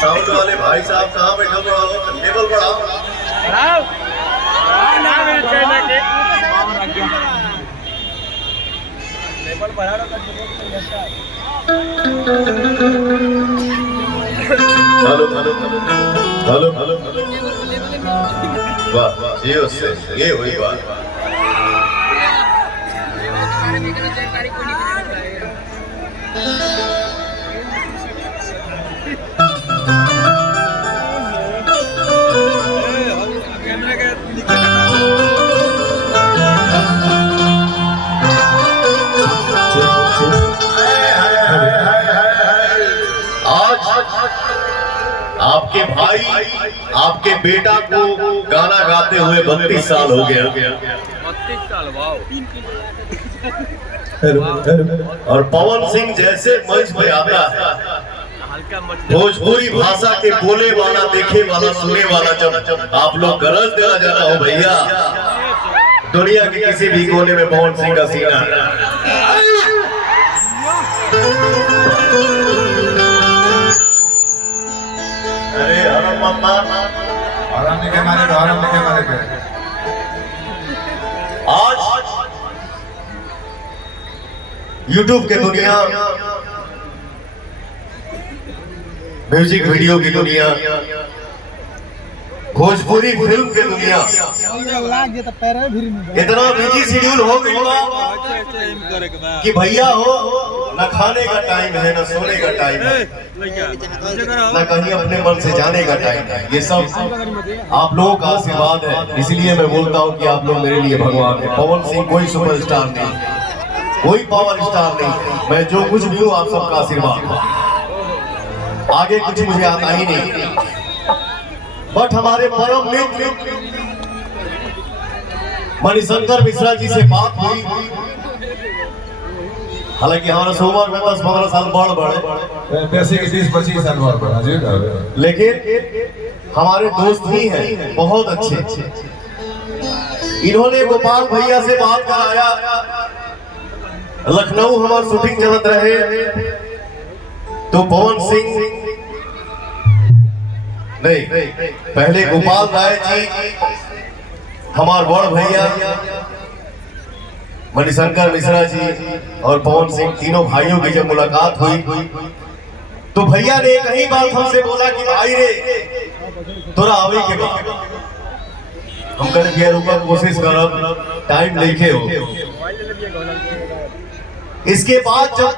Sound वाले भाई साहब कहाँ बैठा बढ़ाओ, लेवल बढ़ाओ। लेवल बढ़ा hello hello hello hello hello, वाह वाह, ये हुई बात। आपके भाई आपके बेटा को गाना गाते हुए 32 साल हो गया। 32 साल, वाह। और पवन सिंह जैसे मंच पे आता है, भोजपुरी भाषा के बोले वाला, देखे वाला, सुने वाला, जब आप लोग गरज देना जाना हो भैया, दुनिया के किसी भी कोने में पवन सिंह का सीना आज YouTube के दुनिया, म्यूजिक वीडियो की दुनिया, भोजपुरी फिल्म की दुनिया इतना बिजी शेड्यूल हो गया कि भैया हो न खाने का टाइम है, न सोने का टाइम है, न कहीं अपने मन से जाने का टाइम है। ये सब आप लोगों का आशीर्वाद है, इसलिए मैं बोलता हूँ कि आप लोग मेरे लिए भगवान है। पवन सिंह कोई सुपरस्टार नहीं, कोई पावर स्टार नहीं, मैं जो कुछ भी हूँ आप सबका आशीर्वाद, आगे कुछ मुझे आता ही नहीं। बट हमारे परम मित्र मणिशंकर मिश्रा जी से बात हुई, हालांकि हमारा उम्र में 10-15 साल बढ़ पैसे के 30-25 साल बढ़, लेकिन हमारे दोस्त ही हैं, बहुत अच्छे। इन्होंने गोपाल भैया से बात कराया, लखनऊ हमारा शूटिंग चलत रहे, तो पवन सिंह नहीं, पहले गोपाल राय जी, हमारे बड़ भैया मणिशंकर मिश्रा जी और पवन सिंह, तीनों भाइयों की जब मुलाकात हुई तो भैया ने कई बार हमसे बोला कि भाई रे तोरा आवे के बाद हम कल गया रुका, कोशिश करब, टाइम लेके हो। इसके बाद जब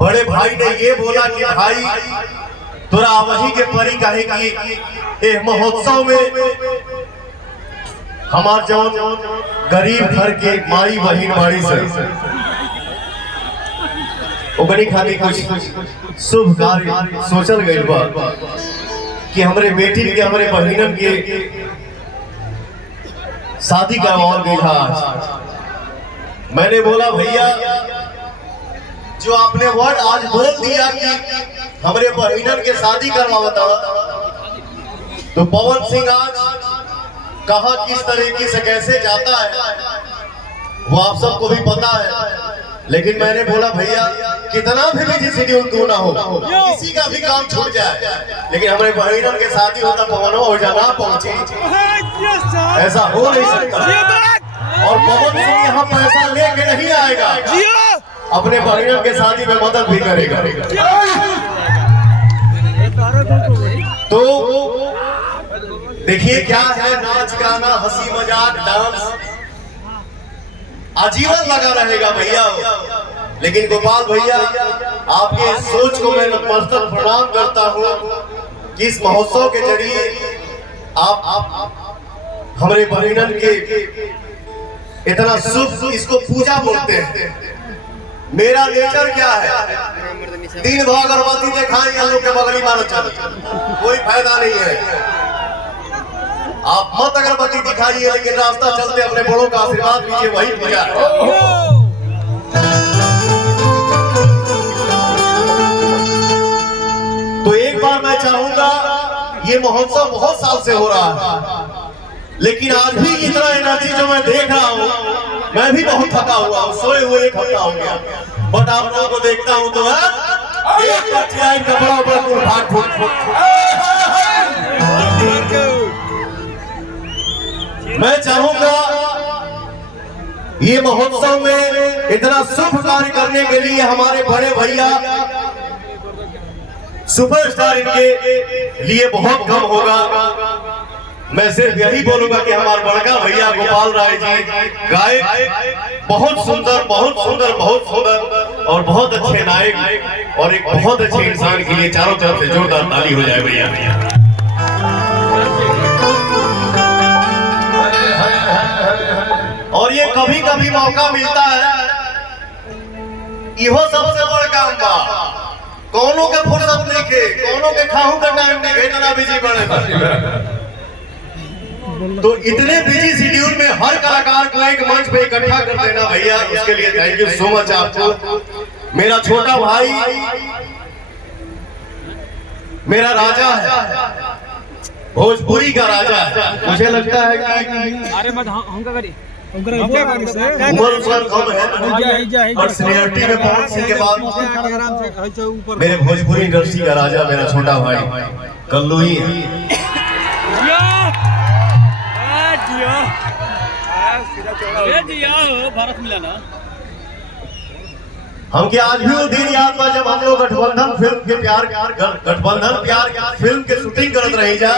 बड़े भाई ने ये बोला कि भाई तोरा वही के परी कहे कि एक महोत्सव में हमार जौन गरीब घर के माई बहिन मारी से ओकरी खातिर कुछ शुभ कार्य सोचल गइल बा कि हमरे बेटी के, हमरे बहिनन के शादी करवाओ गइल आज। मैंने बोला भैया जो आपने वर्ड आज बोल दिया कि हमरे बहिनन के शादी करवाता, तो पवन सिंह आज कहाँ किस तरीके से कैसे जाता है वो आप सबको भी पता है। लेकिन मैंने बोला भैया कितना भी बिजी शेड्यूल क्यों ना हो, किसी का भी काम छूट जाए, लेकिन हमारे बहिनन के शादी होता पवन हो जाना पहुंचे, ऐसा हो नहीं सकता। और पवन सिंह यहाँ पैसा लेके नहीं आएगा, अपने बहिनन के शादी में मदद भी करेगा। तो देखिए क्या है, नाच गाना, हंसी मजाक, डांस आजीवन लगा रहेगा भैया। लेकिन गोपाल भैया आपके सोच को मैं नतमस्तक प्रणाम करता हूँ कि इस महोत्सव के जरिए आप हमारे बहिनन के इतना शुभ, इसको पूजा बोलते हैं। मेरा नेचर क्या है, दिन भर अगरबत्ती दिखाएं या लोग के बगली मारो चल, कोई फायदा नहीं है। आप मत अगरबत्ती दिखाइए, लेकिन रास्ता चलते अपने बड़ों का आशीर्वाद लीजिए, वही पूजा है। तो एक बार मैं चाहूंगा ये महोत्सव बहुत साल से हो रहा है, लेकिन आज भी इतना एनर्जी जो मैं देख रहा हूँ, मैं भी बहुत थका हुआ हूँ, सोए हुए एक हफ्ता हो गया, बट आप लोगों को देखता हूँ तो कपड़ा मैं चाहूंगा ये महोत्सव में इतना शुभ कार्य करने के लिए हमारे बड़े भैया सुपरस्टार इनके लिए बहुत कम होगा। मैं सिर्फ यही बोलूंगा कि हमारे बड़का भैया गोपाल राय जी गायक, बहुत सुंदर बहुत सुंदर बहुत सुंदर और बहुत अच्छे नायक और एक बहुत अच्छे इंसान के लिए चारों तरफ से जोरदार ताली हो जाए भैया। और ये कभी कभी मौका मिलता है, इहो सबसे बड़ काम बा, कौनों के फुर्सत नहीं के, कौनों के खाहू का टाइम नहीं के, इतना बिजी बने। तो इतने बिजी शेड्यूल में हर कलाकार को एक मंच पे इकट्ठा कर देना भैया, उसके लिए थैंक यू सो मच आपको। मेरा छोटा भाई मेरा राजा है, भोजपुरी का राजा है। मुझे लगता है कि अरे मत हम क्या करी उम्र उसका कम है और सीनियरिटी में पहुंच सिंह के बाद मेरे भोजपुरी इंडस्ट्री का राजा मेरा छोटा भाई कल्लू ही है। भारत मिला ना हम क्या आज भी वो दिन याद बा जब हम लोग गठबंधन फिल्म के गठबंधन प्यार फिल्म के शूटिंग करत रही जा,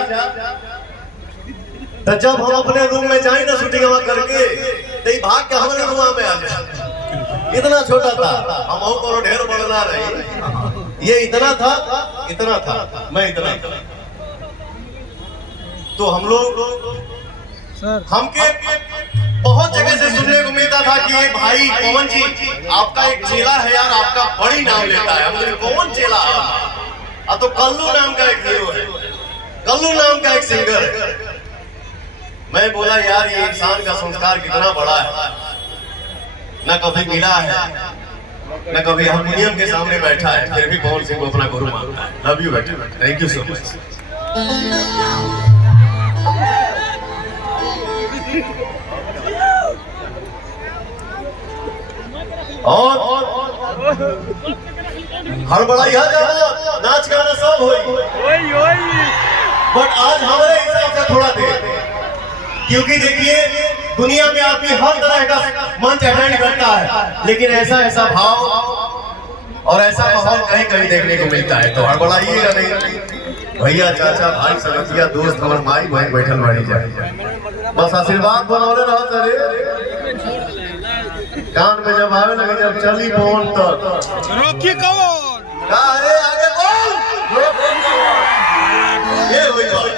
तो जब हम अपने रूम में जाए ना शूटिंग करके, तो भाग के हमारे रूम में आ जाए। इतना छोटा था हम, और ढेर बढ़ना रही, ये इतना था मैं इतना था। तो हम लोग हमके बहुत जगह से सुनने को मिलता था कि ये भाई पवन जी आपका एक चेला है यार, आपका बड़ी नाम लेता है। हम कौन चेला है? तो कल्लू नाम का एक हीरो है, कल्लू नाम का एक सिंगर है। मैं बोला यार ये इंसान का संस्कार कितना बड़ा है, न कभी मिला है न कभी हारमोनियम के सामने बैठा है, फिर भी पवन सिंह को अपना गुरु मानता है। लव यू बेटे, थैंक यू सो मच। और हड़बड़ाई नाच गाना सब होई, बट आज हमारे हिसाब से थोड़ा देर, क्योंकि देखिए दुनिया में आदमी हर तरह का मंच अटेंड करता है, लेकिन ऐसा भाव और ऐसा माहौल कहीं कहीं देखने को मिलता है। तो हड़बड़ाइएगा नहीं भैया, चाचा भाई सनतिया दोस्त हमारे माई बहन बैठल बाड़ी जाए, बस आशीर्वाद बनौले रहो सर। कान में जब आवे लगे जब चली पवन तक रोकी कौन का है आगे कौन ये हुई बात।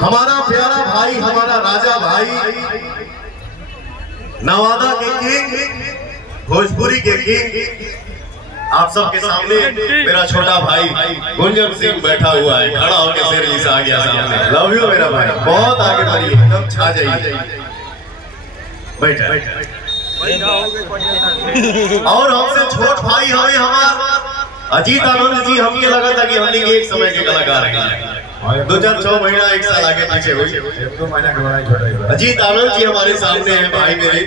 हमारा प्यारा भाई, हमारा राजा भाई, नवादा के किंग, भोजपुरी के किंग, आप सबके सामने मेरा छोटा भाई गुंजन सिंह बैठा हुआ है, खड़ा होकर शेर आ गया सामने। लव यू मेरा भाई, बहुत आगे बढ़िए, एकदम छा जाइए, बैठा। और हमसे छोट भाई हमें हमारा अजीत आनंद जी, हमके लगा था कि हमने एक समय के कलाकार हैं, 2006 महीना 1 साल आगे पीछे हुई। अजीत आनंद जी हमारे सामने हैं, भाई मेरे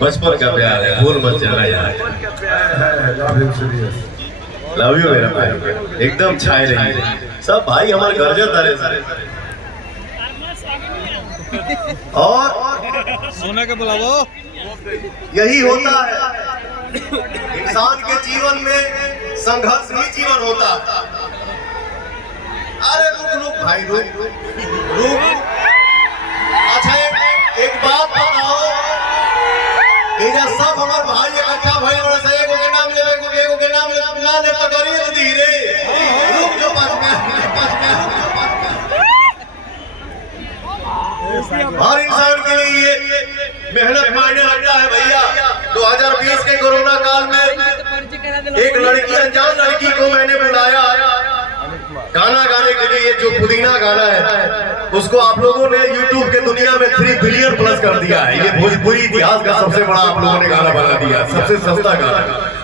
बचपन का प्यार है, भूल मत जाना यार। लव यू मेरा भाई, एकदम छाए रही सब भाई हमारे गर्जत आ रहे। और सोना के बुलावो, यही होता है इंसान के जीवन में, संघर्ष ही जीवन होता है। अरे रुक भाई रुक। अच्छा एक बात बताओ, ये सब हमारे भाई इकट्ठा भाई बड़ा एगो के नाम ले, एगो के नाम ले, ना ले पकड़िए तो धीरे रुक जो पास में। हर इंसान के लिए मेहनत मायने लगता है भैया। 2020 के कोरोना काल में एक लड़की, अनजान लड़की को मैंने बुलाया गाना गाने के लिए, जो पुदीना गाना है उसको आप लोगों ने YouTube के दुनिया में 3 बिलियन प्लस कर दिया है। ये भोजपुरी इतिहास का सबसे बड़ा आप लोगों ने गाना बना दिया, सबसे सस्ता गाना।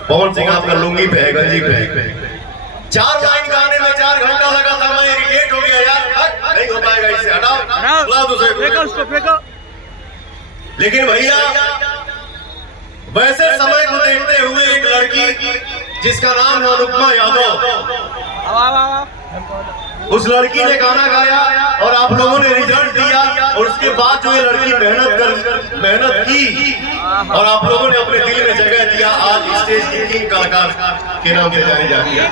पवन सिंह आपका लुंगी पे है, गंजी पे है। 4 लाइन गाने में 4 घंटा लगा था, मैं इरिटेट हो गया यार, नहीं हो पाएगा इससे, हटाओ बुलाओ दूसरे फेंको उसको, फेंको। लेकिन भैया वैसे समय को देखते हुए एक लड़की जिसका नाम है अनुपमा यादव, उस लड़की ने गाना गाया और आप लोगों ने रिजल्ट दिया, और उसके बाद जो ये लड़की मेहनत की और आप लोगों ने अपने दिल में जगह दिया, आज स्टेज की किंग कलाकार के नाम से जानी जाती है।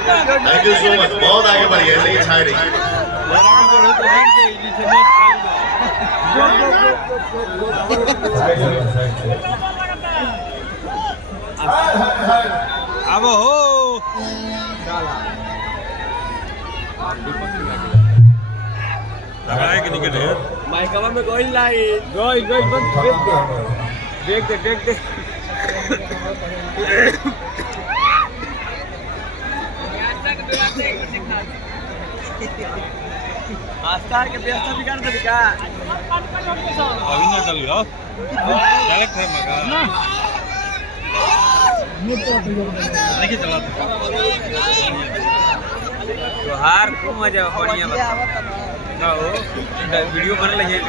थैंक यू सो मच, बहुत आगे बढ़ी, ऐसे ही छाए रही। अब हो लगाए कि निकले माइकवा में गोइल लाई, गोइल बंद, देख दे मास्टर के व्यवस्था बिगाड़ दे का अभी ना कर लियो डायरेक्ट है मगा देखिए चला त्योहार खूब मजा बढ़िया बता वीडियो बन रही है।